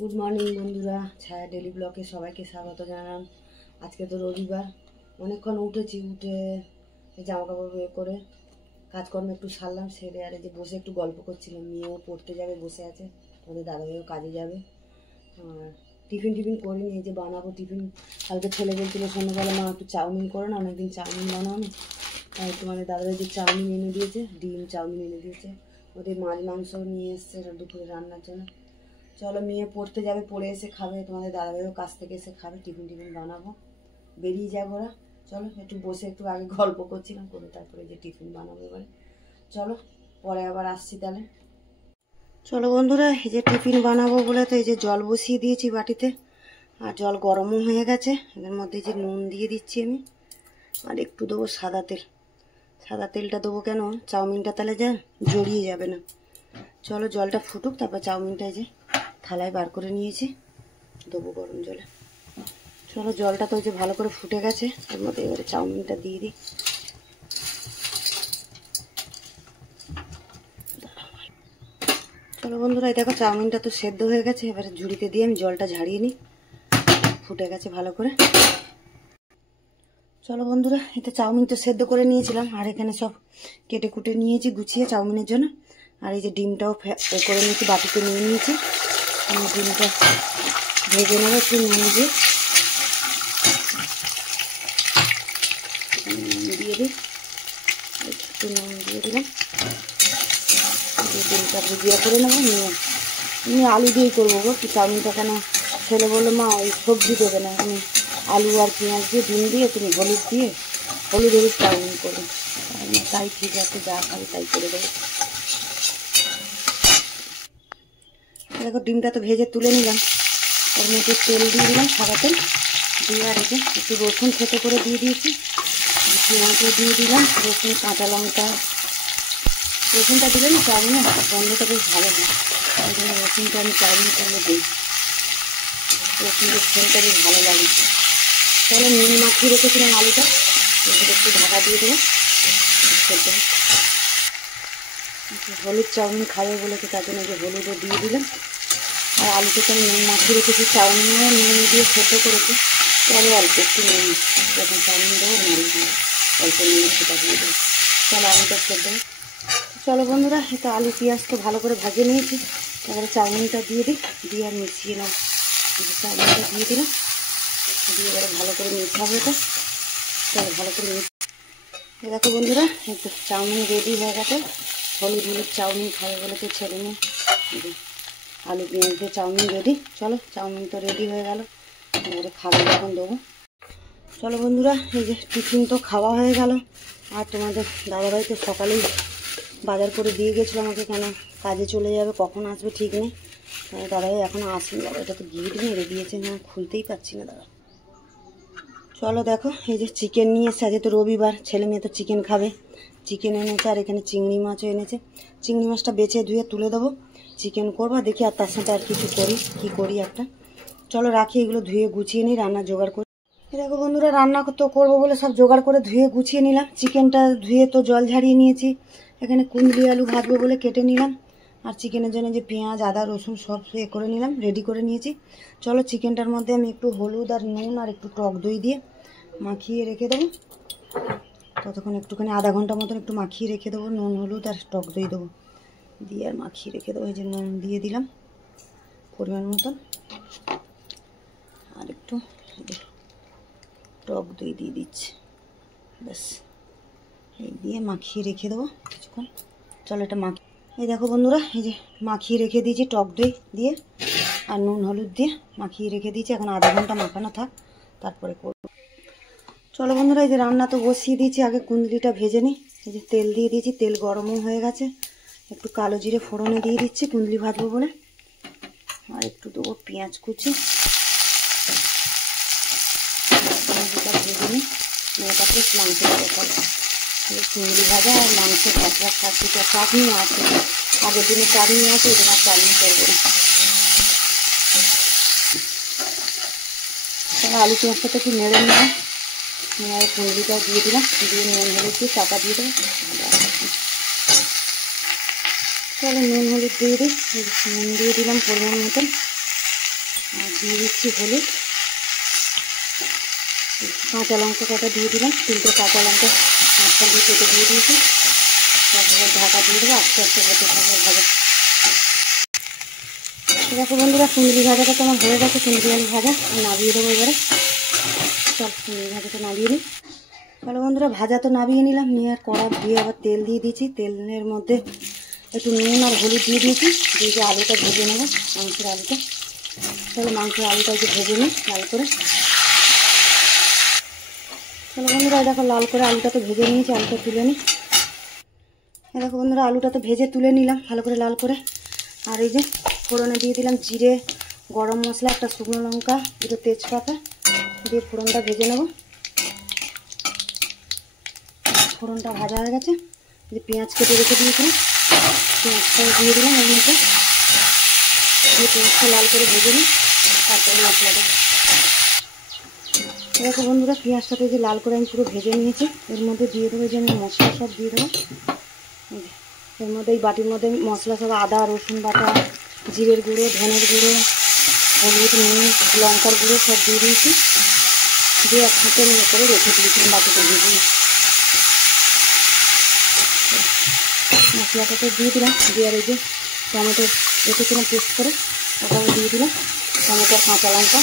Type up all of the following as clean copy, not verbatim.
Good morning বন্ধুরা, ছায়া daily ব্লগে সবাইকে স্বাগত জানালাম। আজকে তো রবিবার, অনেকক্ষণ উঠেছি, উঠে জামা কাপড় বের করে কাজকর্ম একটু সারলাম, সেরে আর যে বসে একটু গল্প করছিলাম। মেয়েও পড়তে যাবে, বসে আছে, আমাদের দাদাভাইও কাজে যাবে। আর টিফিন করিনি, এই যে বানাবো টিফিন। কালকে ছেলে বলছিল সন্ধ্যাবেলা মা একটু চাউমিন করো না, অনেকদিন চাউমিন বানাও না। তাই তোমাদের দাদাভাই যে চাউমিন এনে দিয়েছে, ডিম চাউমিন এনে দিয়েছে, ওদের মাছ মাংস নিয়ে এসছে দুপুরে রান্নার জন্য। চলো, মেয়ে পড়তে যাবে, পড়ে এসে খাবে, তোমাদের দাদাভাইও কাছ থেকে এসে খাবে, টিফিন বানাবো, বেরিয়ে যাবো ওরা। চলো একটু বসে একটু আগে গল্প করছিলাম, করে তারপরে যে টিফিন বানাবো এবারে। চলো পরে আবার আসছি তাহলে। চলো বন্ধুরা, এই যে টিফিন বানাবো বলে তো এই যে জল বসিয়ে দিয়েছি বাটিতে, আর জল গরমও হয়ে গেছে। এর মধ্যে যে নুন দিয়ে দিচ্ছি আমি, আর একটু দেবো সাদা তেল। সাদা তেলটা দেবো কেন, চাউমিনটা তাহলে যা জড়িয়ে যাবে না। চলো জলটা ফুটুক, তারপর চাউমিনটা যে থালায় বার করে নিয়েছি, দেবো গরম জলে। চলো জলটা তো যে ভালো করে ফুটে গেছে, এর মধ্যে এবারে চাউমিনটা দিয়ে দিই। চলো বন্ধুরা, এই দেখো চাউমিনটা তো সেদ্ধ হয়ে গেছে, এবারে ঝুড়িতে দিয়ে আমি জলটা ঝাড়িয়ে নিই, ফুটে গেছে ভালো করে। চলো বন্ধুরা, এটা চাউমিন তো সেদ্ধ করে নিয়েছিলাম, আর এখানে সব কেটে কুটে নিয়েছি গুছিয়ে চাউমিনের জন্য। আর এই যে ডিমটাও করে নিয়েছি, বাটিতে নিয়ে নিয়েছি। ডিমটা ভেজে নেবো একটু নুন দিয়ে, দিয়ে দিই একটু নুন দিয়ে দিলাম। ডিমটা ভুজিয়া করে নেবো, নিয়ে আলু দিয়েই করবো গো চাউমিনটা। কেন ছেলে বললো মা ওই সবজি দেবে না, আমি আলু আর পেঁয়াজ দিয়ে ডিম দিয়ে তুমি হলুদ দিয়ে হলুদ চাউমিন করবো। তাই ঠিক আছে, যা খাবে তাই করে দেবো। দেখো ডিমটা তো ভেজে তুলে নিলাম, ওর মধ্যে তেল দিয়ে দিলাম, সাদা তেল দিয়ে, আর এতে একটু রসুন থেতো করে দিয়ে দিয়েছি, পেঁয়াজও দিয়ে দিলাম, রসুন কাঁচা লঙ্কা। রসুনটা দিলে না চাউমিনে গন্ধটা বেশ ভালো হয়, ওই জন্য রসুনটা আমি চাউমিন করলে দিই, রসুনের সেন্টটা বেশ ভালো লাগে। তাহলে নুন মাখিয়ে রেখেছিলাম আলুটা, একটু ঢাকা দিয়ে দেবো। হলুদ চাউমিন খাবে বলে তো তার জন্য যে হলুদও দিয়ে দিলাম। আর আলুটাকে আমি নুন মাখিয়ে রেখেছি, চাউমিনও নুন দিয়ে সেদ্ধ করেছি, পরে অল্প একটু নুন যখন চাউমিন দেবো নাড়িয়ে দিয়ে অল্প নুন সেটা দিয়ে দেবো। তাহলে আলুটা সেদ্ধ। চলো বন্ধুরা, এটা আলু পেঁয়াজ তো ভালো করে ভাজে নিয়েছি, এবারে চাউমিনটা দিয়ে দিই, দিয়ে আর মিশিয়ে নেব। চাউমিনটা দিয়ে দিলাম, দিয়ে এবারে ভালো করে মিশাবো এটা। চলো ভালো করে দেখো বন্ধুরা, একটু চাউমিন রেডি হয়ে গেছে। হলুদ চাউমিন খাবে বলে তো ছেলে মেয়ে, আলু পেঁয়াজ দিয়ে চাউমিন রেডি। চলো চাউমিন তো রেডি হয়ে গেল, এবারে খাবার যখন দেবো। চলো বন্ধুরা, এই যে টিফিন তো খাওয়া হয়ে গেল। আর তোমাদের দাদাভাই তো সকালেই বাজার করে দিয়ে গেছিলো আমাকে, কেন কাজে চলে যাবে, কখন আসবে ঠিক নেই। দাদাভাই এখনও আসেনি, দাদা এটা তো গিট মেরে দিয়েছে, হ্যাঁ খুলতেই পারছি না দাদা। চলো দেখো, এই যে চিকেন নিয়ে এসছে, আজকে তো রবিবার, ছেলে মেয়ে তো চিকেন খাবে। চিকেন এনেছে, আর এখানে চিংড়ি মাছও এনেছে। চিংড়ি মাছটা বেছে ধুয়ে তুলে দেবো, চিকেন করবো দেখি, আর তার সাথে আর কিছু কী করি একটা। চলো রাখি, এগুলো ধুয়ে গুছিয়ে নিই, রান্না জোগাড় করি। দেখো বন্ধুরা, রান্না তো করবো বলে সব জোগাড় করে ধুয়ে গুছিয়ে নিলাম। চিকেনটা ধুয়ে তো জল ঝাড়িয়ে নিয়েছি, এখানে কুঁদরি আলু ভাজবো বলে কেটে নিলাম। আর চিকেনের জন্য যে পেঁয়াজ আদা রসুন সব করে নিলাম, রেডি করে নিয়েছি। চলো চিকেনটার মধ্যে আমি একটু হলুদ আর নুন আর একটু টক দই দিয়ে মাখিয়ে রেখে দেবো। ততক্ষণ একটুখানি আধা ঘন্টা মতন একটু মাখিয়ে রেখে দেবো, নুন হলুদ আর টক দই দেবো, দিয়ে আর মাখিয়ে রেখে দেবো। এই যে নুন দিয়ে দিলাম পরিমাণ মতন, আর একটু টক দই দিয়ে দিচ্ছি, ব্যাস এই দিয়ে মাখিয়ে রেখে দেবো কিছুক্ষণ। চলো এটা এই দেখো বন্ধুরা, এই যে মাখিয়ে রেখে দিয়েছি টক দই দিয়ে আর নুন হলুদ দিয়ে মাখিয়ে রেখে দিয়েছি। এখন আধা ঘন্টা মাখানো থাক, তারপরে করব। চলো বন্ধুরা, এই যে রান্না তো বসিয়ে দিয়েছি, আগে কুঁদরিটা ভেজে নিই। এই যে তেল দিয়ে দিয়েছি, তেল গরমও হয়ে গেছে, একটু কালো জিরে ফোড়নে দিয়ে দিচ্ছি কুঁদরি ভাজবো বলে। আর একটু দেবো পেঁয়াজ কুচি, কুঁদরিটা ভেজে নিই, তারপরে মাংস দেবো। চিংড়ি ভাজা আর মাংসের ভাজা খাচ্ছিটা চাটনি আছে, আগের দিনে চাটনি আছে, এই জন্য চাটনি করবো না। তাহলে আলু পেঁয়াজটা একটু নেড়ে নিলাম, নিয়ে কুঁদরিটাও দিয়ে দিলাম, দিয়ে নুন হলুদ দিয়ে চাপা দিয়ে দেবো। চলো নুন হলুদ দিয়ে দিই, নুন দিয়ে দিলাম পরিমাণ মতন, আর দিয়ে দিচ্ছি হলুদ, কাঁচা লঙ্কা কটা দিয়ে দিলাম, 3টে কাঁচা লঙ্কা মাঝখান দিয়ে কেটে দিয়ে দিয়েছি। তারপরে ঢাকা দিয়ে দেবো, আস্তে আস্তে হতে থাকবে ভাজা। দেখো বন্ধুরা, কুঁদরি ভাজাটা তো আমার হয়ে গেছে, কুঁদরি আলু ভাজা নামিয়ে দেবো এবারে। চল কুঁদরি ভাজাটা নামিয়ে নিই। তাহলে বন্ধুরা ভাজা তো নামিয়ে নিলাম, নিয়ে আর কড়া ধুয়ে আবার তেল দিয়ে দিয়েছি। তেলের মধ্যে একটু নুন আর হলুদ দিয়ে দিয়েছি, দিয়ে যে আলুটা ভেজে নেবো, মাংসের আলুটা। তাহলে মাংসের আলুটা একটু ভেজে নিই লাল করে। তাহলে বন্ধুরা দেখো লাল করে আলুটা তো ভেজে নিয়েছি, আলুটা তুলে নিই। দেখো বন্ধুরা আলুটা তো ভেজে তুলে নিলাম ভালো করে লাল করে। আর এই যে ফোড়নে দিয়ে দিলাম জিরে, গরম মশলা, একটা শুকনো লঙ্কা, 2টো তেজপাতা দিয়ে ফোড়নটা ভেজে নেব। ফোড়নটা ভাজা হয়ে গেছে, যে পেঁয়াজ কেটে রেখে দিয়েছিলাম পেঁয়াজটা দিয়ে দিলাম এর মধ্যে, দিয়ে পেঁয়াজটা লাল করে ভেজে নিই, তারপরে মশলা দেবো। দেখো বন্ধুরা পেঁয়াজটাতে যে লাল করে আমি পুরো ভেজে নিয়েছি, এর মধ্যে দিয়ে দেবো যে আমি মশলা সব দিয়ে দেবো। এর মধ্যে এই বাটির মধ্যে মশলা সব আদা রসুন বাটা, জিরের গুঁড়ো, ধনের গুঁড়ো, হলুদ, নুন, লঙ্কার গুঁড়ো সব দিয়ে দিয়েছি, দিয়ে একসাথে করে রেখে দিয়েছিলাম বাটিতে ভিজিয়ে। মশলাটাতে দিয়ে দিলাম, দিয়ে আর এই যে টমেটো রেখেছিলাম পেস্ট করে ওটাও দিয়ে দিলাম, টমেটো আর কাঁচা লঙ্কা।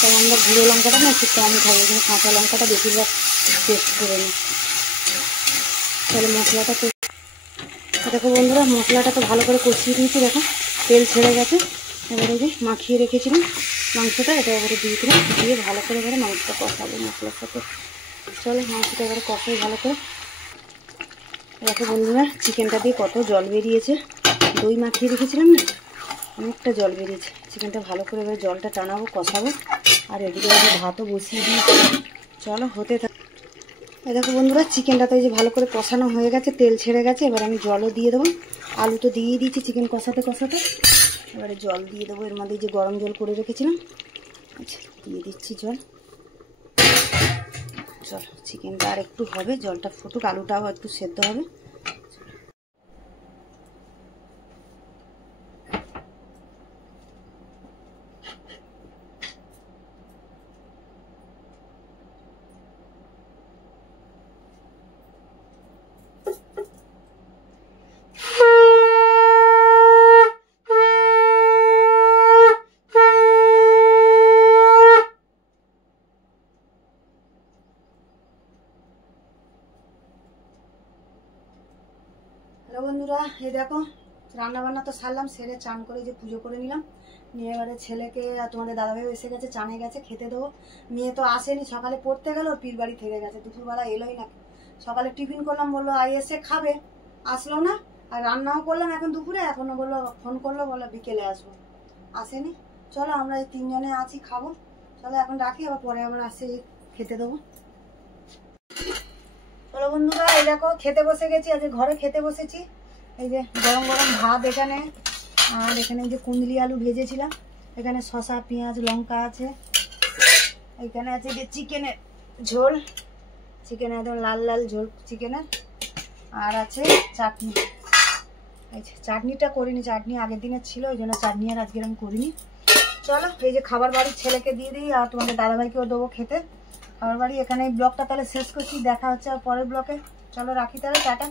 তাই আমরা গুঁড়ো লঙ্কাটা না একটু কম খাই, এখানে কাঁচা লঙ্কাটা বেশিরভাগ পেস্ট করে নিই। তাহলে মশলাটা তো দেখো বন্ধুরা মশলাটা তো ভালো করে কষিয়ে দিয়েছি, দেখো তেল ছেড়ে গেছে। এবারে যে মাখিয়ে রেখেছিলাম মাংসটা, এটা এবারে দিয়ে দিলাম, দিয়ে ভালো করে এবারে মাংসটা কষাবো মশলার সাথে। চলো মাংসটা এবারে কষাই ভালো করে। দেখো বন্ধুরা চিকেনটা দিয়ে কত জল বেরিয়েছে, দই মাখিয়ে রেখেছিলাম না, অনেকটা জল বেরিয়েছে। চিকেনটা ভালো করে এবারে জলটা টানাবো, কষাবো। আর এদিকে ভাতও বসিয়ে দিয়েছি, চলো হতে থাক। দেখো বন্ধুরা চিকেনটা তো এই যে ভালো করে কষানো হয়ে গেছে, তেল ছেড়ে গেছে। এবার আমি জলও দিয়ে দেবো, আলু তো দিয়েই দিয়েছি চিকেন কষাতে কষাতে। এবারে জল দিয়ে দেবো, এর মধ্যে যে গরম জল করে রেখেছিলাম, আচ্ছা দিয়ে দিচ্ছি জল। চল চিকেনটা আর একটু হবে, জলটা ফুটুক, আলুটাও একটু সেদ্ধ হবে। হ্যালো বন্ধুরা, এই দেখো রান্নাবান্না তো সারলাম, সেরে চান করে যে পুজো করে নিলাম। নিয়ে এবারে ছেলেকে আর তোমাদের দাদাভাইও এসে গেছে, চানে গেছে, খেতে দেবো। মেয়ে তো আসেনি, সকালে পড়তে গেল, পীর বাড়ি থেকে গেছে, দুপুরবেলা এলোই না। সকালে টিফিন করলাম, বললো আই এসে খাবে, আসলো না। আর রান্নাও করলাম এখন দুপুরে, এখনো বললো ফোন করলো, বললো বিকেলে আসবো, আসেনি। চলো আমরা এই 3 জনে আছি, খাবো। চলো এখন রাখি, আবার পরে আবার আসে খেতে দেবো। চলো বন্ধুরা এই দেখো খেতে বসে গেছি, আজকে ঘরে খেতে বসেছি। এই যে গরম গরম ভাত এখানে, আর এখানে এই যে কুঁদরি আলু ভেজেছিলাম, এখানে শসা পেঁয়াজ লঙ্কা আছে, এখানে আছে যে চিকেনের ঝোল, চিকেনের একদম লাল লাল ঝোল চিকেনের, আর আছে চাটনি। এই যে চাটনিটা করিনি, চাটনি আগের দিনের ছিল, ওই জন্য চাটনি আর আজকে আমি করিনি। চলো এই যে খাবার বাড়ির ছেলেকে দিয়ে দিই, আর তোমাদের দাদাভাইকেও দেবো খেতে। খাবার বাড়ি এখানে এই ব্লগটা তাহলে শেষ করছি, দেখা হচ্ছে আর পরের ব্লগে। চলো রাখি তাহলে, টাটা।